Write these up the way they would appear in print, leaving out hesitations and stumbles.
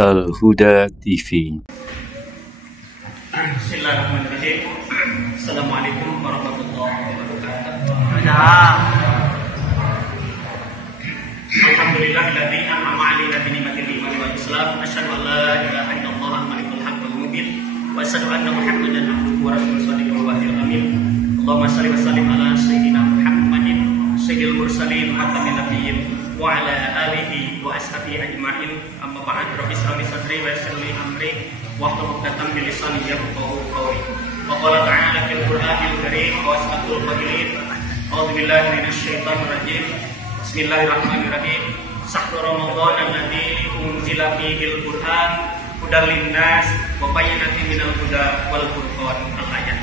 Al-Huda TV. Bismillahirrahmanirrahim. Assalamualaikum warahmatullahi wabarakatuh. Alhamdulillahilladzi an'ama 'alaina bi ni'matil iman wal islam. Asyhadu an la ilaha illallah al-malikul haqqul mubin wa asyhadu anna Muhammadan abduhu wa rasuluhu shadiqul wa'dil amin. Allahumma shalli wa sallim ala sayyidina Muhammadin sayyidil mursalin khatamin nabiyyin wa ala alihi wa ashabihi ajma'in. Amma ba'd. Rabbi shrah li sadri wa yassir li amri wahlul 'uqdatam min lisani yafqahu qawli. Wa qala ta'ala fil Qur'anil karim wa ashatul qabilin. A'udzu billahi minasy syaithanir rajim. Bismillahirrahmanirrahim. Sahru Ramadan alladzi unzila fihil Qur'an hudal linnas wa bayyinatin minal huda wal furqan. Al-ayat.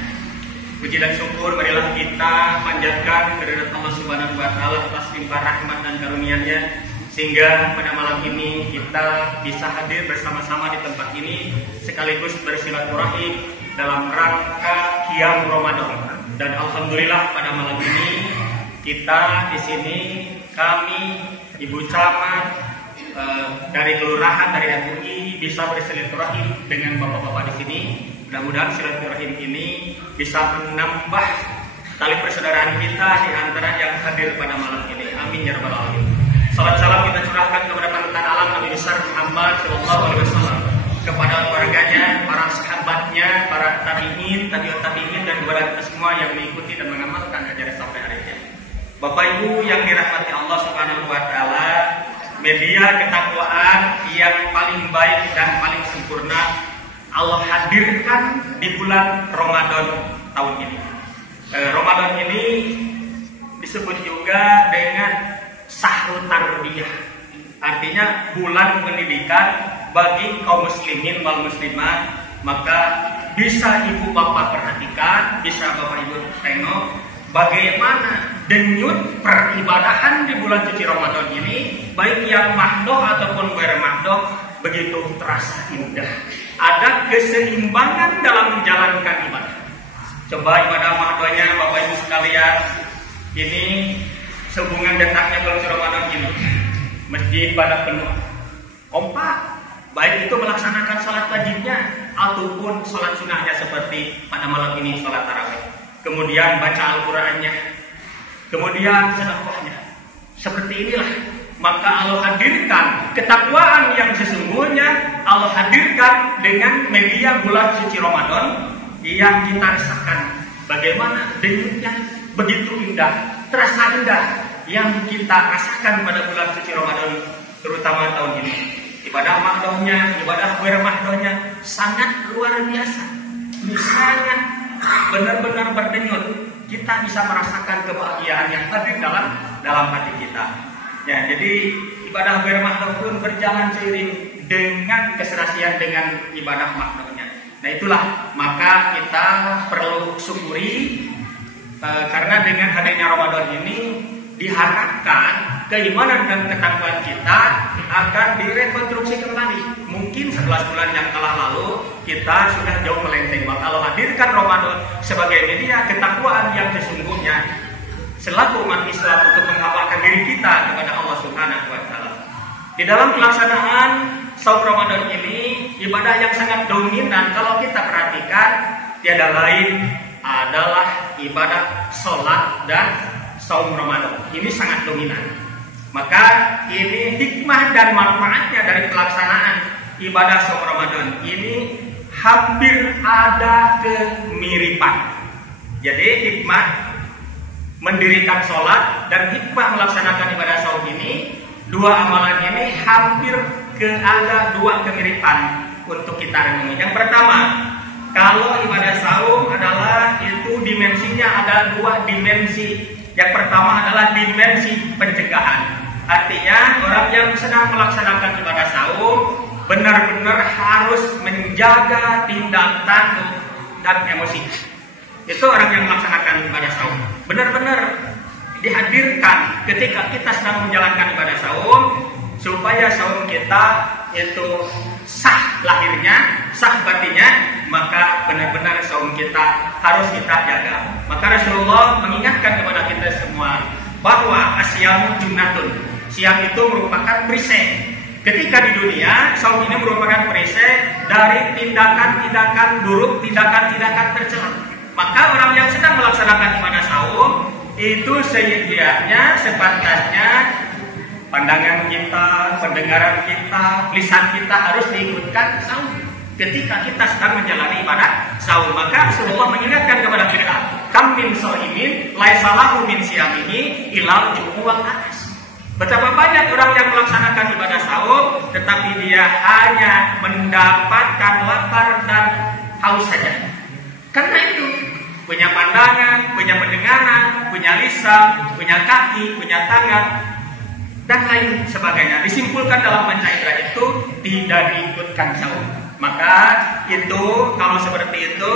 Puji dan syukur marilah kita panjatkan kehadirat Allah Subhanahu wa taala atas limpah rahmat dan karunia-Nya sehingga pada malam ini kita bisa hadir bersama-sama di tempat ini sekaligus bersilaturahim dalam rangka Qiyam Ramadan. Dan alhamdulillah pada malam ini kita di sini, kami Ibu Camat dari kelurahan, dari MUI bisa bersilaturahim dengan bapak-bapak di sini. Mudah-mudahan silaturahim ini bisa menambah tali persaudaraan kita di antara yang hadir pada malam ini. Amin ya rabbal alamin. Salam salam kita curahkan kepada panutan alam Nabi besar Muhammad sallallahu alaihi wasallam, kepada keluarganya, para sahabatnya, para tabi'in, tabi'ut tabi'in, dan kepada kita semua yang mengikuti dan mengamalkan ajaran sampai hari ini. Bapak Ibu yang dirahmati Allah Subhanahu wa taala, media ketakwaan yang paling baik dan paling sempurna Allah hadirkan di bulan Ramadan tahun ini. Ramadan ini disebut juga dengan Syahrul Tarbiyah, artinya bulan pendidikan bagi kaum muslimin wal muslimat. Maka bisa ibu bapak perhatikan, bisa bapak ibu tengok bagaimana denyut peribadahan di bulan suci Ramadan ini, baik yang mahdoh ataupun ghair mahdoh, begitu terasa indah. Ada keseimbangan dalam menjalankan ibadah. Coba ibadah mahdohnya bapak ibu sekalian, ini sehubungan detaknya bulan suci Ramadan ini, masjid pada penuh, kompak, baik itu melaksanakan sholat wajibnya ataupun sholat sunnahnya seperti pada malam ini sholat tarawih. Kemudian baca Al-Qur'annya, kemudian sedekahnya. Seperti inilah maka Allah hadirkan ketakwaan yang sesungguhnya. Allah hadirkan dengan media bulan suci Ramadan yang kita rasakan bagaimana denyutnya begitu indah, terasa indah yang kita rasakan pada bulan suci Ramadan, terutama tahun ini. Ibadah mahdohnya, ibadah ghair mahdohnya sangat luar biasa, sangat benar-benar berdenyut. Kita bisa merasakan kebahagiaan yang hadir dalam hati kita. Ya, jadi ibadah ghair mahdoh pun berjalan seiring dengan keserasian dengan ibadah mahdohnya. Nah itulah maka kita perlu syukuri karena dengan hadirnya Ramadan ini diharapkan keimanan dan ketakwaan kita akan direkonstruksi kembali. Mungkin 11 bulan yang telah lalu kita sudah jauh melenceng. Maka Allah hadirkan Ramadan sebagai media ketakwaan yang sesungguhnya selaku umat Islam untuk menghampakan diri kita kepada Allah Subhanahu wa taala. Di dalam pelaksanaan saum Ramadan ini, ibadah yang sangat dominan kalau kita perhatikan tiada lain adalah ibadah sholat dan saum Ramadan. Ini sangat dominan. Maka ini hikmah dan manfaatnya dari pelaksanaan ibadah saum Ramadan ini hampir ada kemiripan. Jadi hikmah mendirikan sholat dan hikmah melaksanakan ibadah saum ini, dua amalan ini hampir ada dua kemiripan untuk kita renungi. Yang pertama, kalau ibadah saum adalah itu dimensinya ada dua dimensi. Yang pertama adalah dimensi pencegahan. Artinya orang yang sedang melaksanakan ibadah saum benar-benar harus menjaga tindak tanduk dan emosi. Itu orang yang melaksanakan ibadah saum. Benar-benar dihadirkan ketika kita sedang menjalankan ibadah saum supaya saum kita itu sah lahirnya, sah batinnya, maka benar-benar saum kita harus kita jaga. Maka Rasulullah mengingatkan kepada kita semua bahwa asyamu junnatun. Siam itu merupakan perisai Ketika di dunia, saum ini merupakan perisai dari tindakan-tindakan buruk, tindakan-tindakan tercela. Maka orang yang sedang melaksanakan ibadah saum itu seikhtiarnya, sepantasnya pandangan kita, pendengaran kita, lisan kita harus diikutkan saum. Ketika kita sedang menjalani ibadah saum, maka Rasulullah mengingatkan kepada kita, kam min shaimin laisa lahu min siyamihi ilal jumu wal atas. Betapa banyak orang yang melaksanakan ibadah saum, tetapi dia hanya mendapatkan lapar dan haus saja. Karena itu, punya pandangan, punya pendengaran, punya lisan, punya kaki, punya tangan, dan lain sebagainya. Disimpulkan dalam panca indera itu tidak diikutkan saum. Maka itu, kalau seperti itu,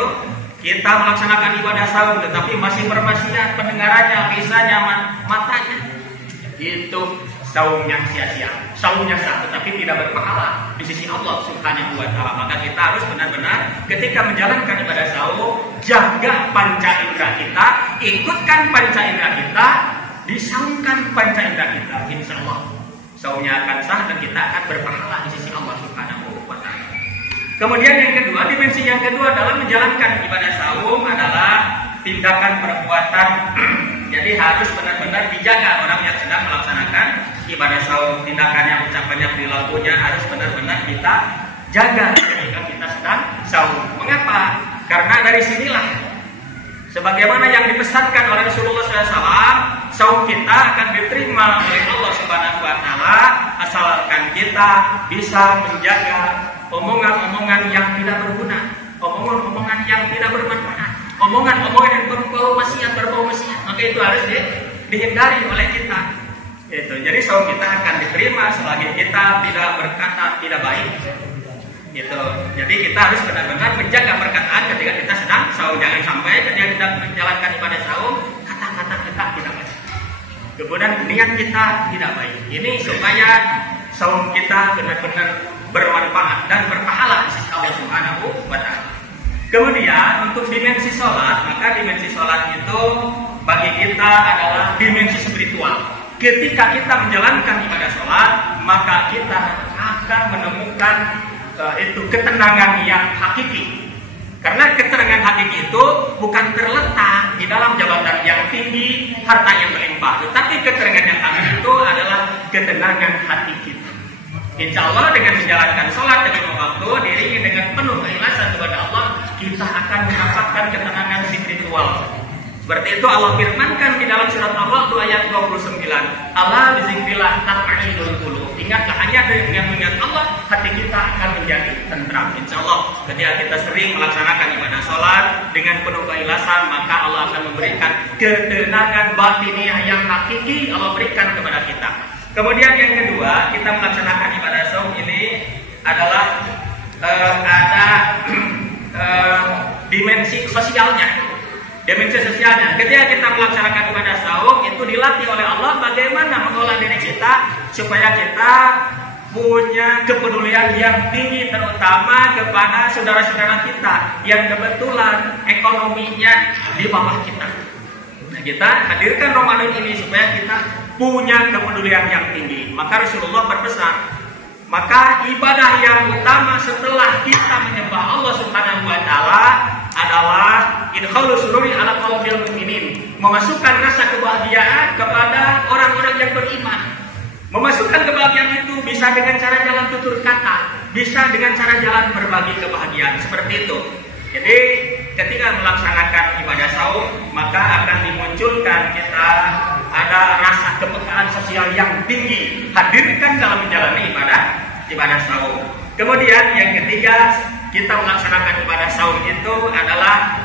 kita melaksanakan ibadah saum, tetapi masih bermaksiat pendengarannya, lisannya, matanya, itu saumnya sia-sia, saumnya sah, tetapi tidak berpahala di sisi Allah Subhanahu wa Ta'ala. Maka kita harus benar-benar ketika menjalankan ibadah saum, jaga panca indera kita, ikutkan panca indera kita, disaumkan panca indera kita, insya Allah saumnya akan sah dan kita akan berpahala di sisi Allah Subhanahu wa Ta'ala. Kemudian yang kedua, dimensi yang kedua dalam menjalankan ibadah saum adalah tindakan perbuatan. Jadi harus benar-benar dijaga orang yang sedang melaksanakan ibadah saum. Tindakannya, ucapannya, perilakunya harus benar-benar kita jaga ketika kita sedang saum. Mengapa? Karena dari sinilah, sebagaimana yang dipesankan oleh Rasulullah SAW, saum kita akan diterima oleh Allah Subhanahu wa Ta'ala asalkan kita bisa menjaga omongan-omongan yang tidak berguna, omongan-omongan yang tidak bermanfaat, omongan-omongan yang berbau maksiat. Maka itu harus dihindari oleh kita. Itu. Jadi saum kita akan diterima selagi kita tidak berkata tidak baik. Itu. Jadi kita harus benar-benar menjaga perkataan ketika kita sedang saum. Jangan sampai ketika kita menjalankan ibadah saum, kata-kata kita tidak baik. Kemudian niat kita tidak baik. Ini supaya saum kita benar-benar bermanfaat dan berpahala di sisi Allah Subhanahu wa Ta'ala. Kemudian untuk dimensi sholat, maka dimensi sholat itu bagi kita adalah dimensi spiritual. Ketika kita menjalankan ibadah sholat, maka kita akan menemukan itu ketenangan yang hakiki. Karena ketenangan hakiki itu bukan terletak di dalam jabatan yang tinggi, harta yang melimpah, tetapi ketenangan yang hakiki itu adalah ketenangan hati kita. Insya Allah dengan menjalankan sholat dengan waktu, diiringi dengan penuh keikhlasan kepada Allah, kita akan mendapatkan ketenangan spiritual. Seperti itu Allah firmankan di dalam surat Al-Ra'd ayat 29. Allah bizikrillah tatma'innul qulub. Ingatlah, hanya dengan mengingat Allah, hati kita akan menjadi tentram. Insya Allah ketika kita sering melaksanakan ibadah sholat dengan penuh keikhlasan, maka Allah akan memberikan ketenangan batiniah yang hakiki, Allah berikan kepada kita. Kemudian yang kedua, kita melaksanakan ibadah saum ini adalah ada dimensi sosialnya. Dimensi sosialnya. Ketika kita melaksanakan ibadah saum, itu dilatih oleh Allah bagaimana mengolah diri kita supaya kita punya kepedulian yang tinggi, terutama kepada saudara-saudara kita yang kebetulan ekonominya di bawah kita. Nah, kita hadirkan Ramadan ini supaya kita punya kepedulian yang tinggi. Maka Rasulullah berpesan, maka ibadah yang utama setelah kita menyembah Allah Subhanahu wa Ta'ala adalah idkhalus sururi ala qalbil mu'minin, memasukkan rasa kebahagiaan kepada orang-orang yang beriman. Memasukkan kebahagiaan itu bisa dengan cara jalan tutur kata, bisa dengan cara jalan berbagi kebahagiaan, seperti itu. Jadi ketika melaksanakan ibadah saum, maka akan dimunculkan kita ada rasa kepekaan sosial yang tinggi, hadirkan dalam menjalani ibadah saum. Kemudian yang ketiga, kita melaksanakan ibadah saum itu adalah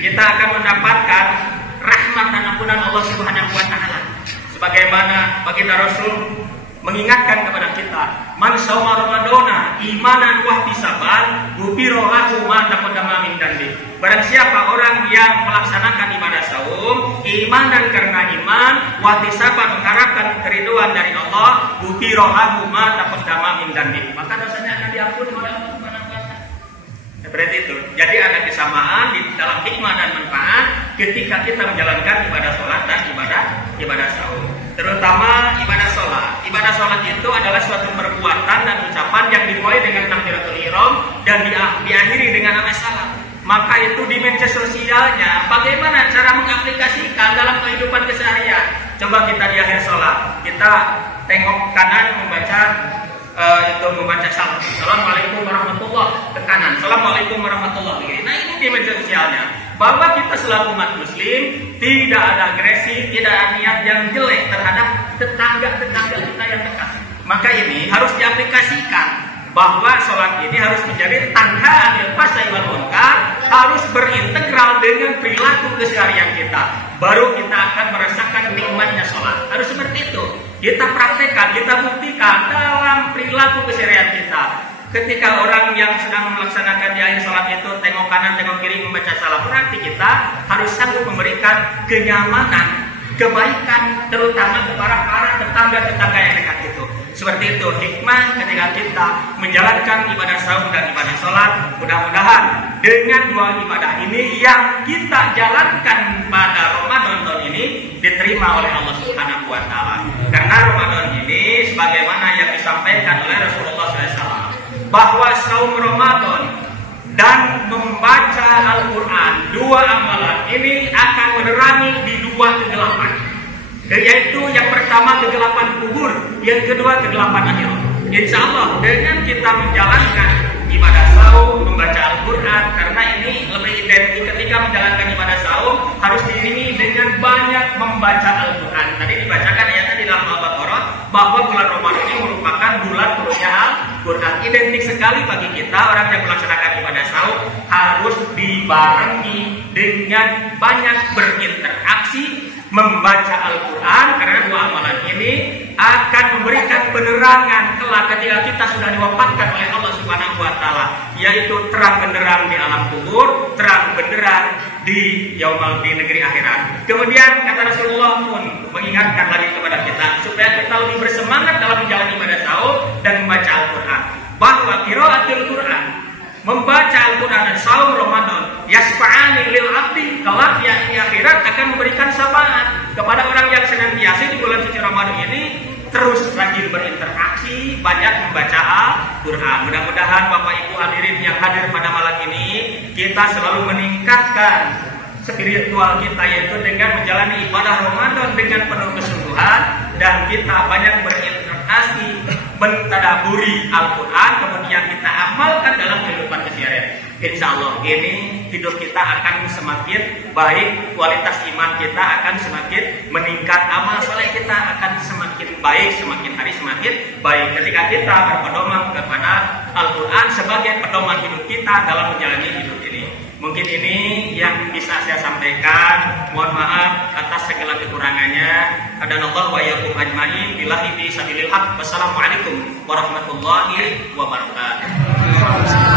kita akan mendapatkan rahmat dan ampunan Allah Subhanahu wa Ta'ala. Sebagaimana baginda Rasul mengingatkan kepada kita, man shauma ramadana imanan wa ihtisaban ghufira lahu ma taqaddama min dhanbi. Barang siapa orang yang melaksanakan ibadah saum imanan karena iman, wa ihtisaban mengharapkan keriduan dari Allah, ghufira lahu ma taqaddama min dhanbi, maka dosanya akan diampuni oleh Allah Subhanahu wa Ta'ala. Seperti itu. Jadi ada kesamaan di dalam hikmah dan manfaat ketika kita menjalankan ibadah salat dan ibadah saum. Terutama ibadah sholat. Ibadah sholat itu adalah suatu perbuatan dan ucapan yang dimulai dengan takbiratul ihram dan diakhiri dengan salam. Maka itu dimensi sosialnya, bagaimana cara mengaplikasikan dalam kehidupan keseharian. Coba kita di akhir sholat, kita tengok kanan membaca salam. Assalamualaikum warahmatullahi ke kanan. Assalamualaikum warahmatullahi. Nah, ini dimensi sosialnya. Bahwa kita selaku umat muslim tidak ada agresi, tidak ada niat yang jelek terhadap tetangga-tetangga kita yang dekat. Maka ini harus diaplikasikan. Bahwa sholat ini harus menjadi tanda anil fahsya'i wal munkar, harus berintegral dengan perilaku keseharian kita. Baru kita akan merasakan nikmatnya sholat. Harus seperti itu. Kita praktekkan, kita buktikan dalam perilaku keseharian kita. Ketika orang yang sedang melaksanakan di akhir sholat itu tengok kanan, tengok kiri, membaca salam, berarti kita harus sanggup memberikan kenyamanan, kebaikan, terutama kepada para tetangga-tetangga yang dekat itu. Seperti itu hikmah ketika kita menjalankan ibadah saum dan ibadah sholat. Mudah-mudahan dengan dua ibadah ini yang kita jalankan pada Ramadan tahun ini diterima oleh Allah Subhanahu wa Ta'ala. Karena Ramadan ini sebagaimana yang disampaikan oleh Rasulullah SAW, bahwa saum Ramadan dan membaca Al-Quran, dua amalan ini akan menerangi di dua kegelapan, yaitu yang pertama kegelapan kubur, yang kedua kegelapan akhirat. Insya Allah dengan kita menjalankan ibadah saum, membaca Al-Quran, karena ini lebih identik ketika menjalankan ibadah saum harus diiringi dengan banyak membaca Al-Quran. Tadi dibacakan ayatnya di dalam Al-Baqarah bahwa bulan Ramadan ini merupakan bulan turunnya Al-Quran. Identik sekali bagi kita orang yang melaksanakan ibadah saum harus dibarengi dengan banyak berinteraksi membaca Al-Quran, karena dua amalan ini akan memberikan penerangan kelak ketika kita sudah diwafatkan oleh Allah Subhanahu wa Ta'ala, yaitu terang benderang di alam kubur, terang benderang di di negeri akhirat. Kemudian kata Rasulullah pun mengingatkan lagi kepada kita supaya kita lebih bersemangat dalam menjalani ibadah saum dan membaca Al-Quran, bahwa qiraatul Quran, membaca Al-Quran dan saum Ramadan yasfa'ani lil abdi, kelak yang di akhirat akan memberikan syafaat kepada orang yang senantiasa di bulan suci Ramadan ini terus rajin berinteraksi, banyak membaca Al-Quran. Mudah-mudahan Bapak Ibu hadirin yang hadir pada malam ini kita selalu meningkatkan spiritual kita, yaitu dengan menjalani ibadah Ramadan dengan penuh kesungguhan, dan kita banyak berinteraksi, mentadaburi Al-Quran, kemudian kita amalkan dalam kehidupan keseharian. Insya Allah ini hidup kita akan semakin baik, kualitas iman kita akan semakin meningkat, amal soleh kita akan semakin baik, semakin hari semakin baik ketika kita berpedoman kepada Al-Quran sebagai pedoman hidup kita dalam menjalani hidup ini. Mungkin ini yang bisa saya sampaikan. Mohon maaf atas segala kekurangannya. Hadanallahu wa iyyakum ajmain. Billahi fi sabilillah. Wassalamualaikum warahmatullahi wabarakatuh.